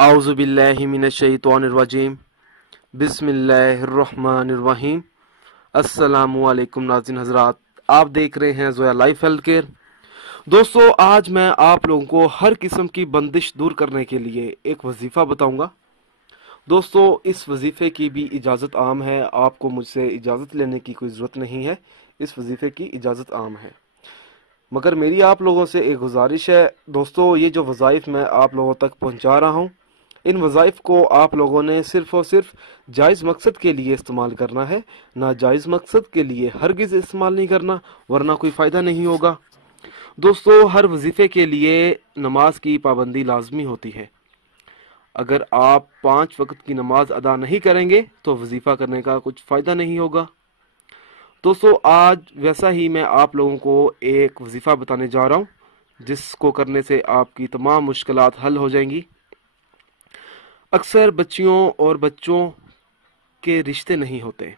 आऊज़ु बिल्लाहि मिनश्शैतानिर्रजीम बिस्मिल्लाहिर्रहमानिर्रहीम। अस्सलामु अलैकुम नाज़रीन हज़रात, आप देख रहे हैं ज़ोया लाइफ हेल्थ केयर। दोस्तों, आज मैं आप लोगों को हर किस्म की बंदिश दूर करने के लिए एक वजीफ़ा बताऊंगा। दोस्तों, इस वजीफ़े की भी इजाज़त आम है, आपको मुझसे इजाज़त लेने की कोई ज़रूरत नहीं है। इस वजीफ़े की इजाज़त आम है, मगर मेरी आप लोगों से एक गुजारिश है। दोस्तों, ये जो वज़ाइफ मैं आप लोगों तक पहुंचा रहा हूं, इन वज़ाइफ को आप लोगों ने सिर्फ़ और सिर्फ जायज़ मकसद के लिए इस्तेमाल करना है, नाजायज़ मकसद के लिए हरगिज़ इस्तेमाल नहीं करना, वरना कोई फ़ायदा नहीं होगा। दोस्तों, हर वजीफ़े के लिए नमाज की पाबंदी लाजमी होती है। अगर आप 5 वक्त की नमाज अदा नहीं करेंगे तो वजीफ़ा करने का कुछ फ़ायदा नहीं होगा। दोस्तों, आज वैसा ही मैं आप लोगों को एक वजीफ़ा बताने जा रहा हूँ, जिसको करने से आपकी तमाम मुश्किलात हल हो जाएंगी। अक्सर बच्चियों और बच्चों के रिश्ते नहीं होते,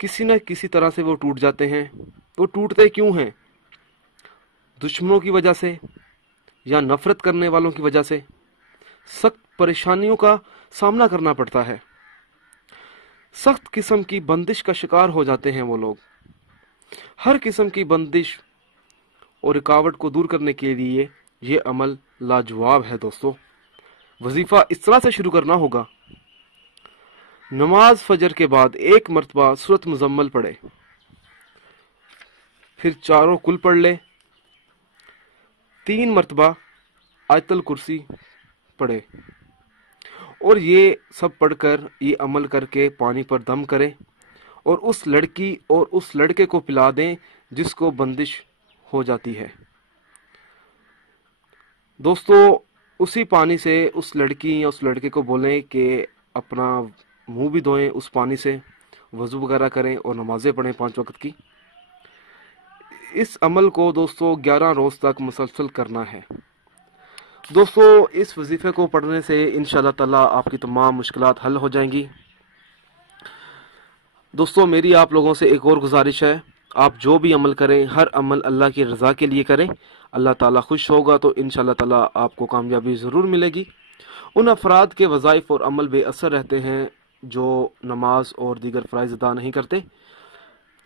किसी न किसी तरह से वो टूट जाते हैं। वो टूटते क्यों हैं? दुश्मनों की वजह से या नफरत करने वालों की वजह से। सख्त परेशानियों का सामना करना पड़ता है, सख्त किस्म की बंदिश का शिकार हो जाते हैं वो लोग। हर किस्म की बंदिश और रुकावट को दूर करने के लिए ये अमल लाजवाब है। दोस्तों, वजीफा इस तरह से शुरू करना होगा। नमाज फजर के बाद 1 मरतबा सूरत मुजम्मल पढ़े, फिर चारों कुल पढ़ ले, 3 मरतबा आयतल कुर्सी पढ़े, और ये सब पढ़कर ये अमल करके पानी पर दम करें और उस लड़की और उस लड़के को पिला दें जिसको बंदिश हो जाती है। दोस्तों, उसी पानी से उस लड़की या उस लड़के को बोलें कि अपना मुंह भी धोएं, उस पानी से वज़ू वगैरह करें और नमाज़ें पढ़ें 5 वक्त की। इस अमल को दोस्तों 11 रोज़ तक मुसलसल करना है। दोस्तों, इस वजीफ़े को पढ़ने से इंशाअल्लाह ताला आपकी तमाम मुश्किलात हल हो जाएंगी। दोस्तों, मेरी आप लोगों से एक और गुजारिश है, आप जो भी अमल करें, हर अमल अल्लाह की रज़ा के लिए करें। अल्लाह ताला खुश होगा तो इंशाअल्लाह ताला आपको कामयाबी ज़रूर मिलेगी। उन अफराद के वज़ाइफ और अमल बेअसर रहते हैं जो नमाज और दीगर फ़राइज़ अदा नहीं करते।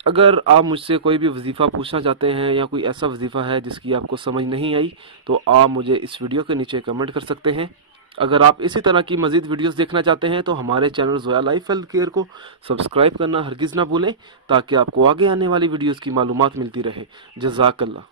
अगर आप मुझसे कोई भी वजीफ़ा पूछना चाहते हैं या कोई ऐसा वजीफ़ा है जिसकी आपको समझ नहीं आई, तो आप मुझे इस वीडियो के नीचे कमेंट कर सकते हैं। अगर आप इसी तरह की मज़ीद वीडियोस देखना चाहते हैं तो हमारे channel Zoya life health care को सब्सक्राइब करना हरगिज़ ना भूलें, ताकि आपको आगे आने वाली वीडियोस की मालूमात मिलती रहे। जज़ाकल्लाह।